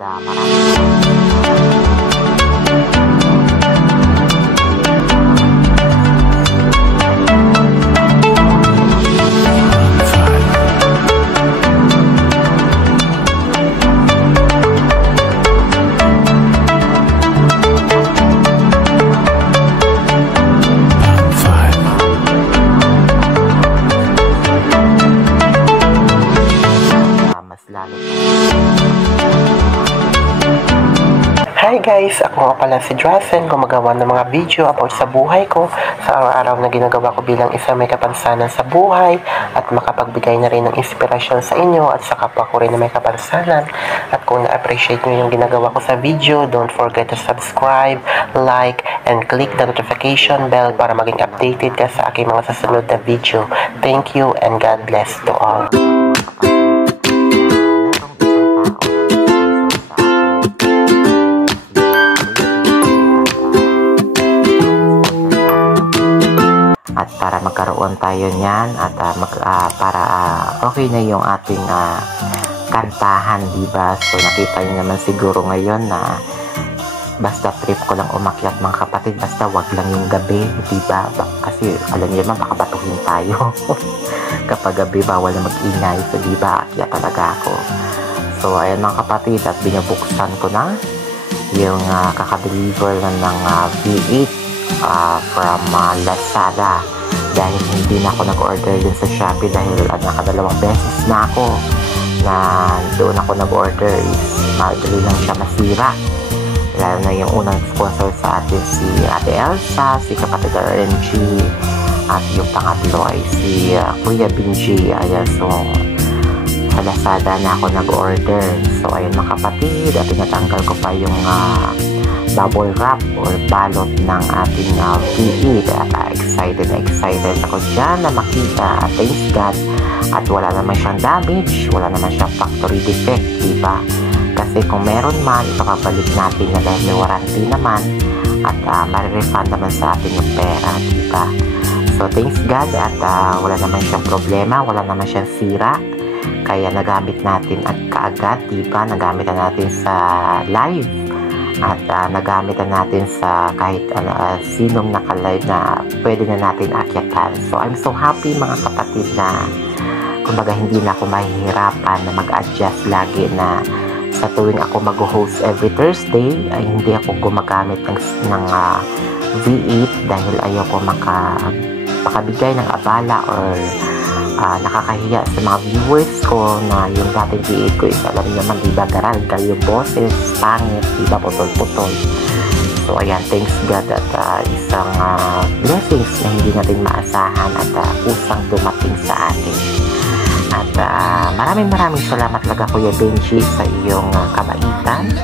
Hi guys! Ako nga pala si Drazen, gumagawa ng mga video about sa buhay ko, sa araw-araw na ginagawa ko bilang isang may kapansanan sa buhay, at makapagbigay na rin ng inspirasyon sa inyo at sa kapwa ko rin na may kapansanan. At kung na-appreciate nyo yung ginagawa ko sa video, don't forget to subscribe, like, and click the notification bell para maging updated ka sa aking mga susunod na video. Thank you and God bless to all. At para magkaroon tayo niyan at para okay na yung ating kantahan, diba? So nakita niyo naman siguro ngayon na basta trip ko lang umakyat mga kapatid, basta wag lang yung gabi, diba? Kasi alam niyo naman baka batuhin tayo. Kapag gabi bawal na mag-ingay, so diba akyat talaga ako. So ayan mga kapatid, at binubuksan ko na yung kakadeliver na ng V8 from Lazada, dahil hindi na ako nag-order din sa Shopee dahil nakadalawang beses na ako na doon ako nag-order. Madali lang siya masira, lalo na yung unang sponsor sa atin si Ate Elsa, si kapatid RNG, at yung pangatlo ay si Kuya Binji. Ayan, so sa Lazada na ako nag-order. So ayun mga kapatid, at tinatanggal ko pa yung bubble wrap or balot ng ating V8, at excited ako dyan na makita. Thanks God, at wala naman siyang damage, wala naman siyang factory defect, diba? Kasi kung meron man, ipapabalik natin na dahil may warranty naman, at ma-refund naman sa atin yung pera, diba? So thanks God, at wala naman siyang problema, wala naman siyang sira, kaya nagamit natin at kaagad, diba? Nagamit na natin sa live, at nagamit na natin sa kahit sinong naka-live na pwede na natin akyatan. So I'm so happy mga kapatid na kumbaga hindi na ako mahihirapan na mag-adjust lagi, na sa tuwing ako mag-host every Thursday ay hindi ako gumagamit ng V8 dahil ayoko makabigay ng abala or nakakahiya sa mga viewers ko na yung dating V8 ko is alam naman, diba, garal yung boses, pangit, diba, putol-putol. So ayan, thanks God, at isang blessings na hindi natin maasahan at usang dumating sa atin. At maraming salamat talaga Kuya Benji sa iyong kabaitan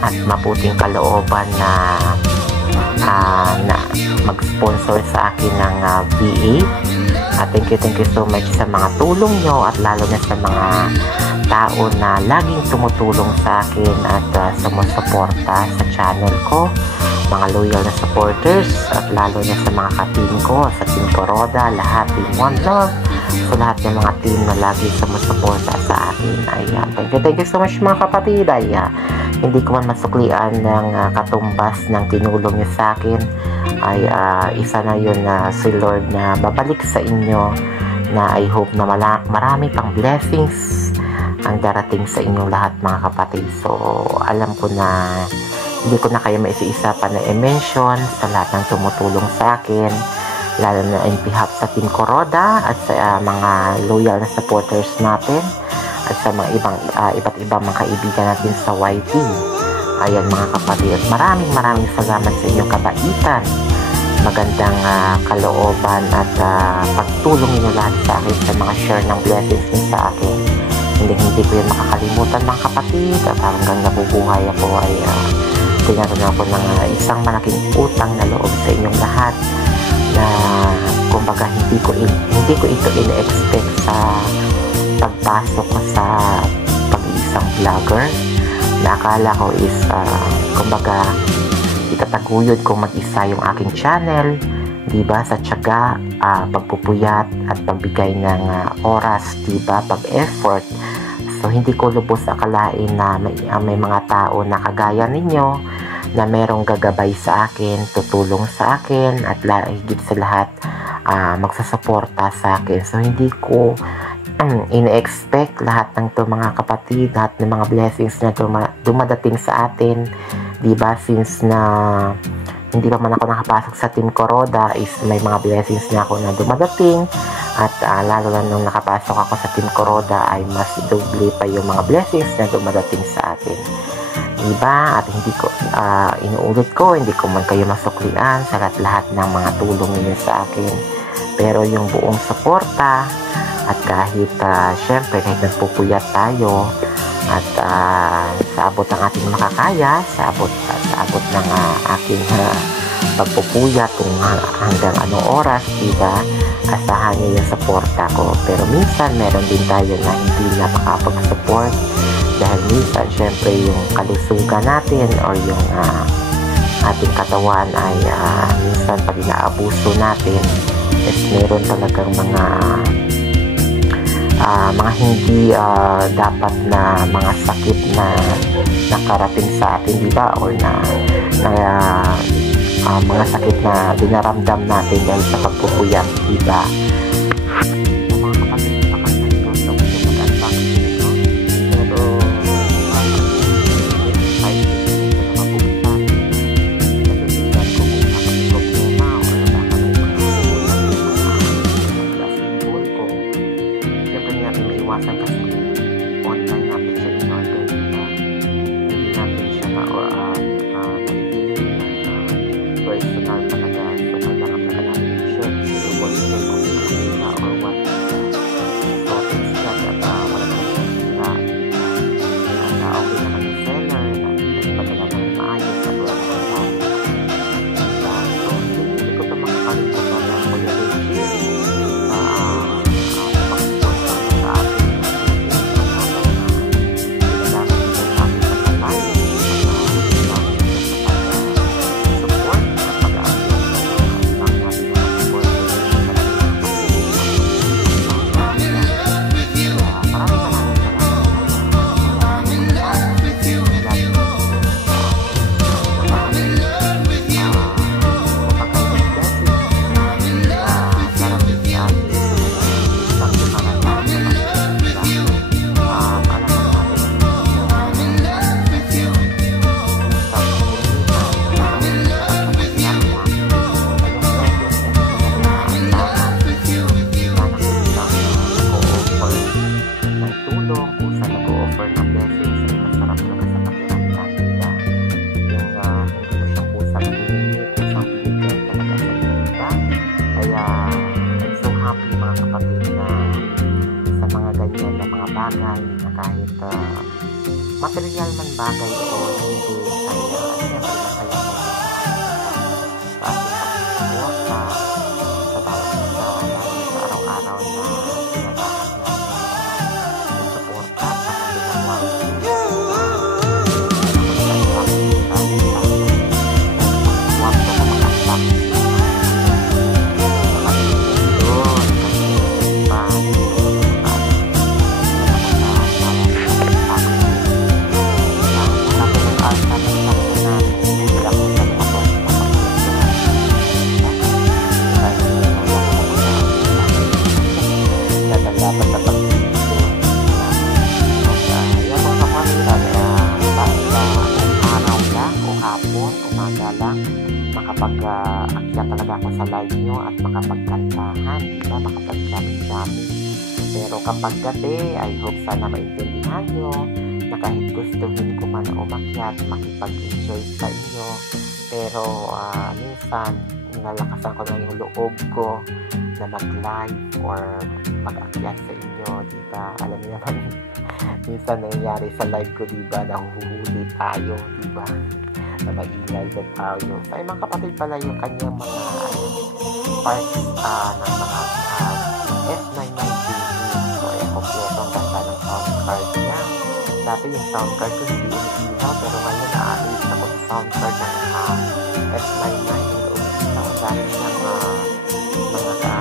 at mabuting kalooban na mag-sponsor sa akin ng V8. At thank you so much sa mga tulong nyo, at lalo na sa mga tao na laging tumutulong sa akin at sumusuporta sa channel ko, mga loyal na supporters, at lalo na sa mga ka-team ko, sa Team Coroda, lahat, Team One Love, so lahat ng mga team na lagi sumusuporta sa akin. Ayan, thank you so much mga kapatid. Hindi ko man masuklian ng katumbas ng tinulong niyo sa akin, ay isa na yun na si Lord na babalik sa inyo, na I hope na marami pang blessings ang darating sa inyong lahat mga kapatid. So alam ko na hindi ko na kayo maisa-isa pa na i-mention sa lahat ng tumutulong sa akin, lalo na in behalf sa Team Coroda at sa mga loyal na supporters natin, at sa mga iba't ibang mga kaibigan natin sa YT. Ayan mga kapatid, maraming salamat sa inyong kabaitan, magandang kalooban, at pagtulong niyo lahat sa akin sa mga share ng blessings niyo sa akin. Hindi ko yun makakalimutan mga kapatid, at hanggang nabubuhay ako ay tinatanong ako ng isang malaking utang na loob sa inyong lahat, na kumbaga hindi ko ito in-expect sa pagpasok ko sa pag-iisang vlogger. Nakala ko is kumbaga itataguyod kong mag-isa yung aking channel, diba, sa tiyaga, pagpupuyat at pagbigay ng oras, diba, pag-effort So hindi ko lubos akalain na may mga tao na kagaya ninyo na merong gagabay sa akin, tutulong sa akin, at higit sa lahat magsasuporta sa akin. So hindi ko in-expect lahat ng to mga kapatid, lahat ng mga blessings na dumadating sa atin, diba? Since na hindi pa man ako nakapasok sa Team Kuroda is may mga blessings na ako na dumadating, at lalo lang nung nakapasok ako sa Team Kuroda ay mas doble pa yung mga blessings na dumadating sa atin, diba? At hindi ko inuulit ko, hindi ko man kayo masuklian sa lahat ng mga tulong niyo sa akin, pero yung buong suporta, at kahit syempre kahit nagpupuyat tayo, at sa abot ng ating makakaya, sa abot ng aking pagpupuyat kung hanggang anong oras, diba, asahan niyo yung suporta ko. Pero minsan meron din tayo na hindi na makapag-support dahil minsan syempre yung kalusugan natin or yung ating katawan ay minsan pag inaabuso natin is meron talagang mga hindi dapat na mga sakit na nakarating sa atin, diba? Or mga sakit na dinaramdam natin dahil sa pagpupuyat, diba? Mga kapatid, nakakasya ko sa mag-unbox dito, pero iwasan kasi online natin siya in-order, diba? Hindi natin siya personal talaga. So, kailangan talaga natin i-check kung sila or what. So, things that wala naman siya sila. Okay naman yung seller na nagpadala ng maayos at wala naman tayo. So, hindi ko ito makakalimutan na Kuya Reggie bagay na kahit material man bagay o hindi ay siyempre masaya mo sa ating pagsuporta sa bawat isa, lalo sa araw-araw na pinagahan natin yung suporta sa kabilang life. Makapag-akyat talaga ako sa live nyo at makapagkantahan, diba? Makapag-jamming. Pero kapag gabi, I hope sana maintindihan nyo na kahit gustuhin ko man umakyat, makipag-enjoy sa inyo, pero minsan nalakasan ko na yung loob ko na mag-live or mag-akyat sa inyo, diba? Alam niyo naman, minsan nangyayari sa live ko, diba? Nahuhuli tayo, diba? Na mag-ingay na tayo. Sa ibang kapatid pala yung kanyang mga parts ng mga S99 so ay kompleto ang ganda ng sound card niya. Dati yung sound card ko hindi umiilaw, pero ngayon na-alis ako sa sound card ng S99 yung umiilaw dahil ng mga